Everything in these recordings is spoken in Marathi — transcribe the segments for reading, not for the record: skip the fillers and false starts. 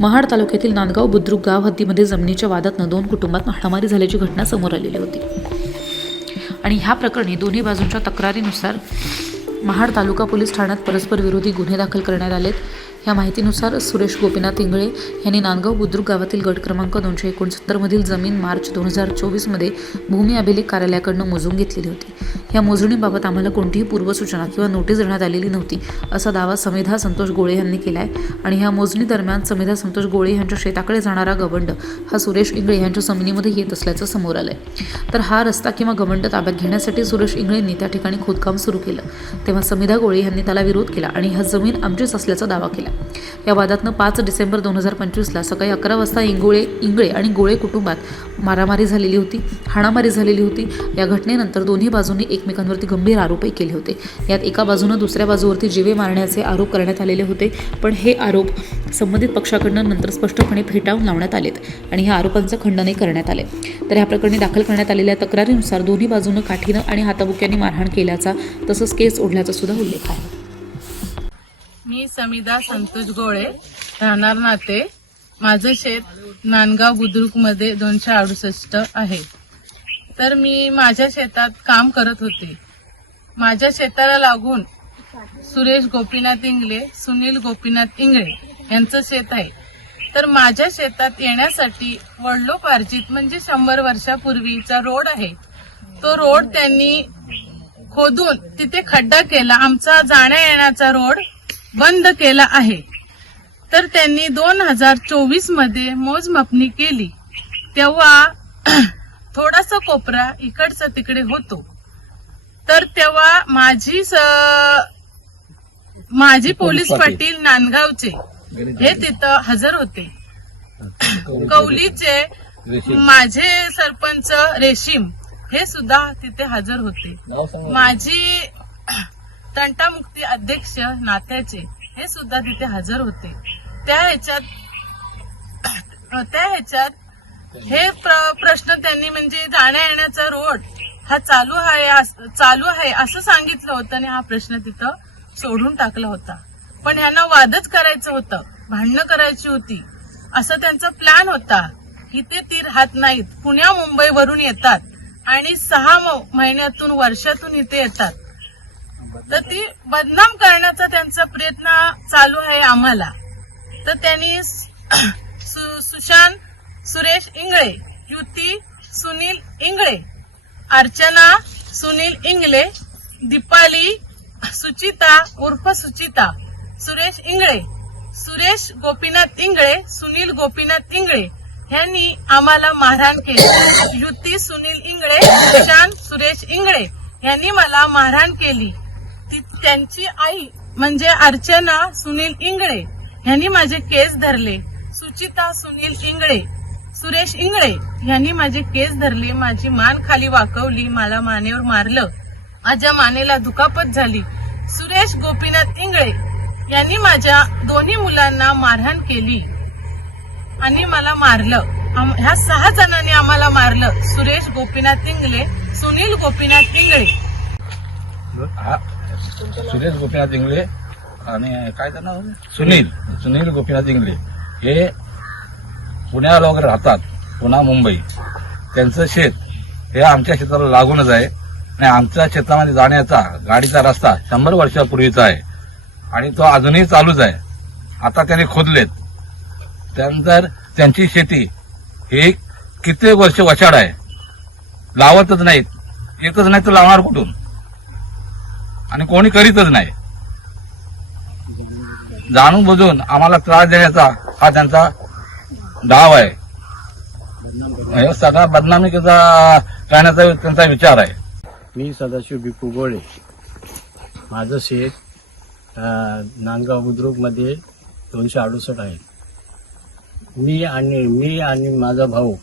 महाड तालुक्यातील नांदगाव बुद्रुक गाव हद्दीमध्ये जमिनीच्या वादातनं 2 कुटुंबात हाणामारी झाल्याची घटना समोर आलेली होती आणि ह्या प्रकरणी दोन्ही बाजूंच्या तक्रारीनुसार महाड तालुका पोलीस ठाण्यात परस्पर विरोधी गुन्हे दाखल करण्यात आलेत। या माहितीनुसार सुरेश गोपीनाथ इंगळे यांनी नांदगाव बुद्रुक गावातील गट क्रमांक 269 मधील जमीन मार्च 2024 मध्ये भूमी अभिलेख कार्यालयाकडून मोजून घेतलेली होती। या मोजणीबाबत आम्हाला कोणतीही पूर्वसूचना किंवा नोटीस देण्यात आलेली नव्हती असा दावा समिधा संतोष गोळे यांनी केलाय आणि ह्या मोजणी दरम्यान समिधा संतोष गोळे यांच्या शेताकडे जाणारा गवंड हा सुरेश इंगळे यांच्या जमिनीमध्ये येत असल्याचं समोर आलंय। तर हा रस्ता किंवा गवंड ताब्यात घेण्यासाठी सुरेश इंगळेंनी त्या ठिकाणी खोदकाम सुरू केलं, तेव्हा समिधा गोळे यांनी त्याला विरोध केला आणि हा जमीन आमचीच असल्याचा दावा केला। या वादातनं 5 डिसेंबर 2025ला सकाळी 11 वाजता इंगळे आणि गोळे कुटुंबात मारामारी झालेली होती, हाणामारी झालेली होती। या घटनेनंतर दोन्ही बाजूंनी एकमेकांवरती गंभीर आरोपही केले होते। यात एका बाजूने दुसऱ्या बाजूवरती जीवे मारण्याचे आरोप करण्यात आलेले होते, पण हे आरोप संबंधित पक्षाकडून नंतर स्पष्टपणे फेटाळून लावण्यात आलेत आणि ह्या आरोपांचं खंडनही करण्यात आले। तर या प्रकरणी दाखल करण्यात आलेल्या तक्रारीनुसार दोन्ही बाजूने काठीनं आणि हाताबुक्यांनी मारहाण केल्याचा तसंच केस ओढल्याचा सुद्धा उल्लेख आहे। मी समिधा संतोष गोळे, राहणार नाते। माझं शेत नांदगाव बुद्रुक मध्ये 268 आहे। तर मी माझ्या शेतात काम करत होते। माझ्या शेताला लागून सुरेश गोपीनाथ इंगळे, सुनील गोपीनाथ इंगळे यांचं शेत आहे। तर माझ्या शेतात येण्यासाठी वडिलोपार्जित म्हणजे 100 वर्षापूर्वीचा रोड आहे, तो रोड त्यांनी खोदून तिथे खड्डा केला। आमचा जाण्या येण्याचा रोड बंद केला आहे। तर त्यांनी 2024 मध्ये मोजमापणी केली, तेव्हा थोडासा कोपरा इकडचा तिकडे होतो। तर तेव्हा माझी पोलीस पाटील नांदगावचे हे तिथं हजर होते। कौलीचे माझे सरपंच रेशीम हे सुद्धा तिथे हजर होते। माझी तंटामुक्ती अध्यक्ष नात्याचे हे सुद्धा तिथे हजर होते। त्या ह्याच्यात हे प्रश्न त्यांनी म्हणजे जाण्या येण्याचा रोड हा चालू आहे असं सांगितलं होतं आणि हा प्रश्न तिथं सोडून टाकला होता। पण ह्यांना वादच करायचं होतं, भांडणं करायची होती असं त्यांचा प्लॅन होता। इथे ती राहत नाहीत, पुण्या मुंबईवरून येतात आणि 6 महिन्यातून वर्षातून इथे येतात। तर ती बदनाम करण्याचा त्यांचा प्रयत्न चालू आहे आम्हाला। तर त्यांनी सुशांत सुरेश इंगळे, युती सुनील इंगळे, अर्चना सुनील इंगळे, दीपाली सुचिता उर्फ सुचिता सुरेश इंगळे, सुरेश गोपीनाथ इंगळे, सुनील गोपीनाथ इंगळे यांनी आम्हाला मारहाण केली। युती सुनील इंगळे, सुशांत सुरेश इंगळे यांनी मला मारहाण केली। त्यांची आई म्हणजे अर्चना सुनील इंगळे यांनी माझे केस धरले। सुचिता सुनील इंगळे, सुरेश इंगळे यांनी माझे केस धरले, माझी मान खाली वाकवली, मला मानेवर मारलं, माझ्या मानेला दुखापत झाली। सुरेश गोपीनाथ इंगळे यांनी माझ्या दोन्ही मुलांना मारहाण केली आणि मला मारलं। ह्या 6 जणांनी आम्हाला मारलं। सुरेश गोपीनाथ इंगळे, सुनील गोपीनाथ इंगळे, सुरेश गोपीनाथ इंगळे आणि काय त्याचं नाव सुनील गोपीनाथ इंगळे हे पुण्याला वगैरे राहतात, पुणा मुंबई। त्यांचं शेत हे आमच्या शेताला लागूनच आहे आणि आमच्या शेतामध्ये जाण्याचा गाडीचा रस्ता 100 वर्षापूर्वीचा आहे आणि तो अजूनही चालूच आहे। आता त्यांनी खोदलेत, त्यानंतर त्यांची शेती ही किती वर्ष वशाड आहे, लावतच नाहीत, येतच नाही तर लावणार कुठून आणि कोणी करीतच नाही। जाणून बुजून आम्हाला त्रास देण्याचा हा त्यांचा डाव आहे, सगळा बदनामी करण्याचा त्यांचा विचार आहे। मी सदाशिव बिपू गोळे, माझं शेत नांदगाव बुद्रुक मध्ये 268 आहे। मी आणि माझा भाऊ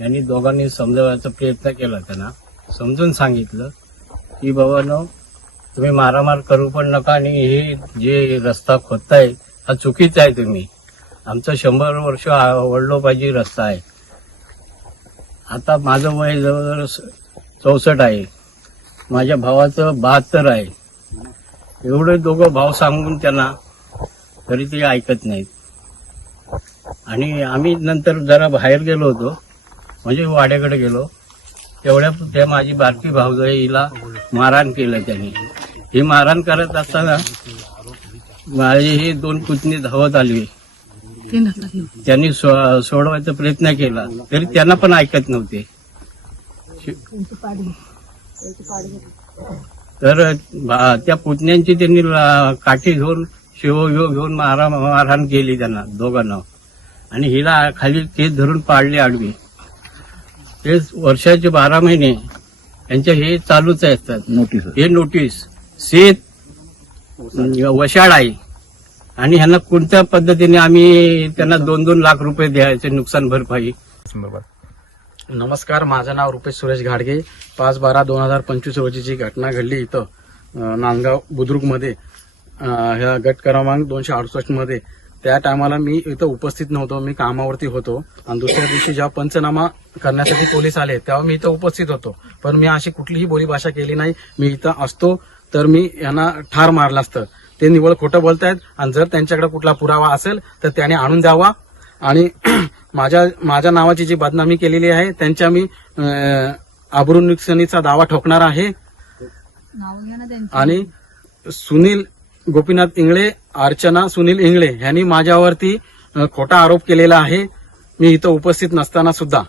यांनी दोघांनी समजवायचा प्रयत्न केला। त्यांना समजून सांगितलं की बाबांनो, तुम्ही मारामार करू पण नका आणि हे जे रस्ता खोदताय हा चुकीचा आहे। तुम्ही आमचा 100 वर्ष वडिलोपार्जित रस्ता आहे। आता माझं वय जवळजवळ 64 आहे, माझ्या भावाचं 72 आहे। एवढे दोघं भाव सांगून त्यांना तरी ते ऐकत नाहीत। आणि आम्ही नंतर जरा बाहेर गेलो होतो, म्हणजे वाड्याकडे गेलो. तेवढ्या त्या माझी बारकी भाऊजाई हिला मारहाण केलं त्यांनी. ही मारहाण करत असताना माझी ही 2 पुतणी धावत आली. त्यांनी सोडवायचा प्रयत्न केला तरी त्यांना पण ऐकत नव्हते. तर त्या पुतण्यांची त्यांनी काठी घेऊन शिवविव घेऊन मारहाण केली त्यांना दोघांना. आणि हिला खाली केस धरून पाडले आडवी. ते वर्षाचे 12 महिने यांच्या हे चालूच असतात. हे नोटीस शेत वशाळ आहे. आणि ह्यांना कोणत्या पद्धतीने आम्ही त्यांना 2-2 लाख रुपये द्यायचे नुकसान भरपाई. नमस्कार, माझं नाव रुपेश सुरेश घाडगे. 5/12/2025 रोजीची घटना घडली इथं नांदगाव बुद्रुकमध्ये, ह्या गट क्रमांक 268 मध्ये. त्या टायमाला मी इथं उपस्थित नव्हतो, मी कामावरती होतो. आणि दुसऱ्या दिवशी जेव्हा पंचनामा करण्यासाठी पोलीस आले तेव्हा मी इथं उपस्थित होतो. पण मी अशी कुठलीही बोलीभाषा केली नाही. मी इथं असतो तर मी यांना ठार मारलं असतं. ते निव्वळ खोटं बोलतायत. आणि जर त्यांच्याकडे कुठला पुरावा असेल तर त्याने आणून द्यावा. आणि माझ्या नावाची जी बदनामी केलेली आहे त्यांच्या मी आबरू नुकसानीचा दावा ठोकणार आहे. आणि सुनील गोपीनाथ इंगळे, अर्चना सुनील इंगळे यांनी माझ्यावरती खोटा आरोप केलेला आहे. मी इथं उपस्थित नसताना सुद्धा.